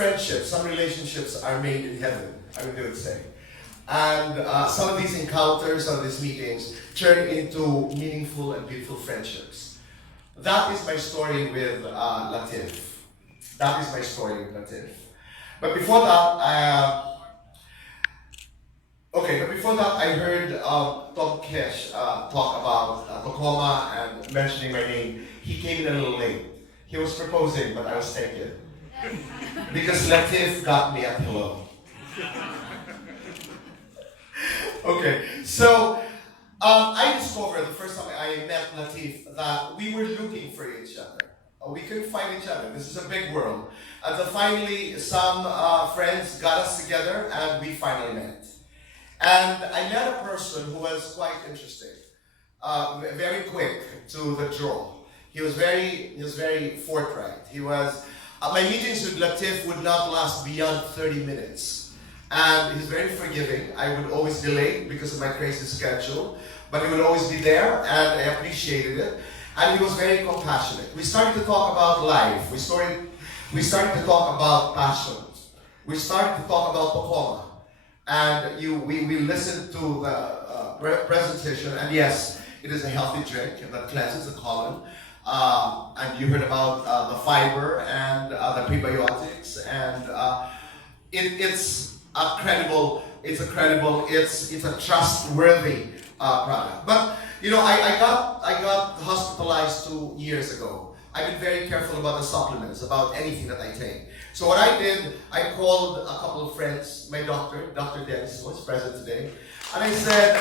friendships, some relationships are made in heaven, I would say. And some of these encounters, some of these meetings turn into meaningful and beautiful friendships. That is my story with Latif. That is my story with Latif. But before that, I heard Tom Kesh talk about Tocoma and mentioning my name. He came in a little late. He was proposing, but I was taken. Because Latif got me at hello. Okay, so I discovered the first time I met Latif that we were looking for each other. We couldn't find each other. This is a big world. And so finally, some friends got us together and we finally met. And I met a person who was quite interesting, very quick to the draw. He was very forthright. He was, my meetings with Latif would not last beyond 30 minutes. And he's very forgiving. I would always delay because of my crazy schedule, but he would always be there and I appreciated it. And he was very compassionate. We started to talk about life. We started to talk about passions. We started to talk about Tocoma. And we listened to the presentation, and yes, it is a healthy drink that cleanses the colon. And you heard about the fiber and the prebiotics, and it's a trustworthy product. But you know, I got hospitalized 2 years ago. I've been very careful about the supplements, about anything that I take. So what I did, I called a couple of friends, my doctor, Dr. Dennis, who's present today, and I said,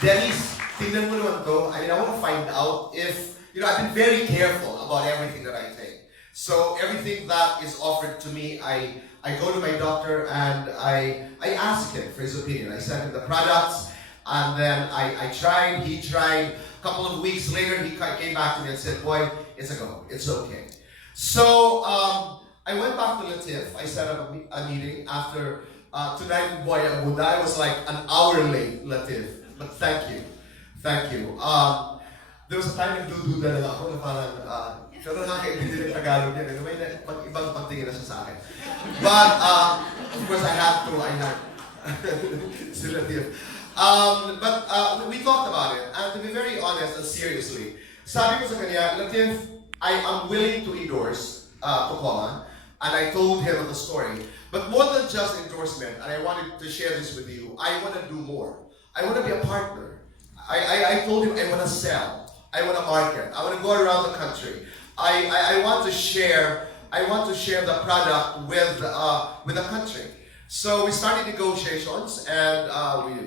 Dennis, tingnan mo naman to. I mean, I want to find out if, you know, I've been very careful about everything that I take. So everything that is offered to me, I go to my doctor and I ask him for his opinion. I sent him the products, and then I tried, he tried. A couple of weeks later, he came back to me and said, boy, it's a go, it's okay. So I went back to Latif. I set up a meeting after tonight with Boy Abunda. I was like an hour late, Latif, but thank you. There was a time nagdududa lang ako na parang, pero nakakaintindi ng Tagalog yan. May ibang pagtingin na siya sa akin. But, of course, I had si Latif. But we talked about it, and to be very honest and seriously, sabi ko sa kanya, Latif, I am willing to endorse Tocoma, and I told him the story. But more than just endorsement, and I wanted to share this with you, I want to do more. I want to be a partner. I told him I want to sell. I want to market. I want to go around the country. I want to share. I want to share the product with the country. So we started negotiations, and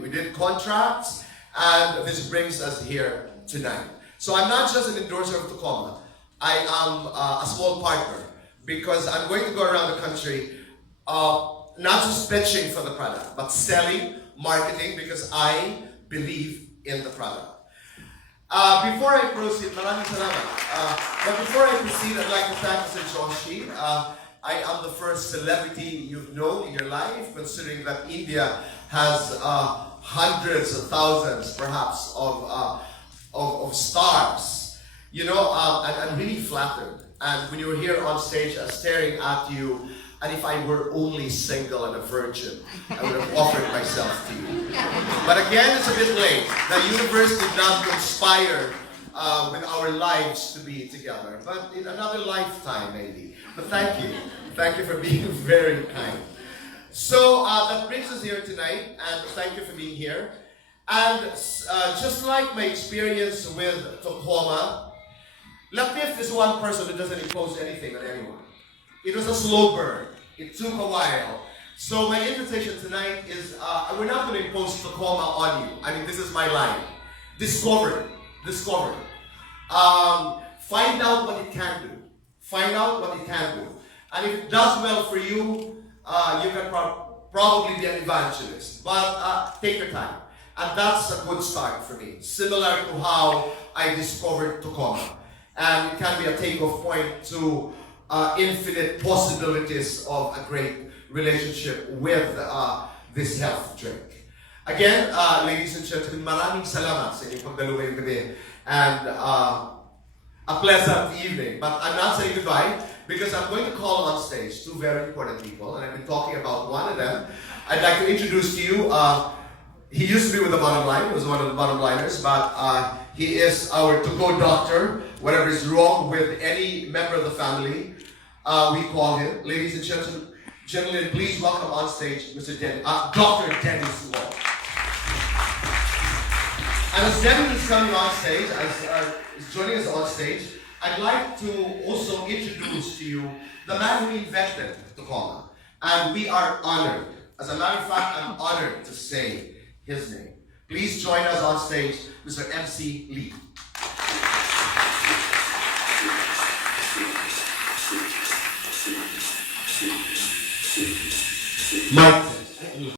we did contracts, and this brings us here tonight. So I'm not just an endorser of Tocoma. I am a small partner because I'm going to go around the country, not just pitching for the product, but selling, marketing, because I believe in the product. Before I proceed, maraming salamat. But before I proceed, I'd like to thank Mr. Joshi. I am the first celebrity you've known in your life, considering that India has hundreds of thousands, perhaps, of stars. You know, I'm really flattered. And when you were here on stage, staring at you, and if I were only single and a virgin, I would have offered myself to you. But again, it's a bit late. The universe did not conspire with our lives to be together. But in another lifetime, maybe. But thank you. Thank you for being very kind. So that brings us here tonight, and thank you for being here. And just like my experience with Tocoma, Latif is one person that doesn't impose anything on anyone. It was a slow burn. It took a while. So my invitation tonight is, we're not going to impose Tocoma on you. I mean, this is my line. Discover it. Find out what it can do. Find out what it can do. And if it does well for you, you can probably be an evangelist. But take your time. And that's a good start for me. Similar to how I discovered Tocoma. And it can be a takeoff point to infinite possibilities of a great relationship with this health drink. Again, ladies and gentlemen, maraming salamat sa inyong pagdalo ngayong gabi. And a pleasant evening. But I'm not saying goodbye because I'm going to call on stage two very important people, and I've been talking about one of them. I'd like to introduce to you, he used to be with the Bottom Line, he was one of the Bottom Liners, but he is our to-go doctor. Whatever is wrong with any member of the family, we call him. Ladies and gentlemen, please welcome on stage Dr. Dennis Wong. And as Dennis is coming on stage, is joining us on stage, I'd like to also introduce to you the man who invented Tocoma. And we are honored. As a matter of fact, I'm honored to say his name. Please join us on stage, Mr. MC Lee. Mike.